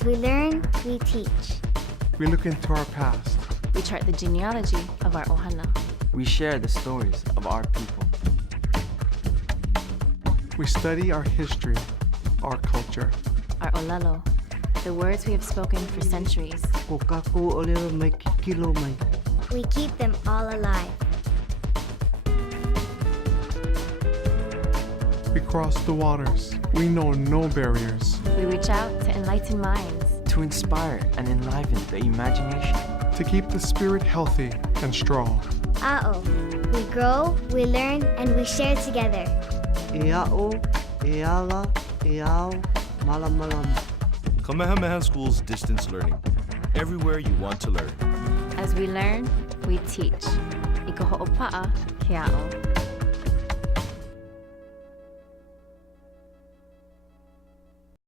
As we learn, we teach. We look into our past. We chart the genealogy of our ohana. We share the stories of our people. We study our history, our culture. Our olelo, the words we have spoken for centuries. We keep them all alive. We cross the waters. We know no barriers. We reach out to enlighten minds. To inspire and enliven the imagination. To keep the spirit healthy and strong. Ao. We grow, we learn, and we share together. Ea'o, eala, eao, malamalam. Kamehameha School's distance learning. Everywhere you want to learn. As we learn, we teach. Ika ho'opa'a ke a'o.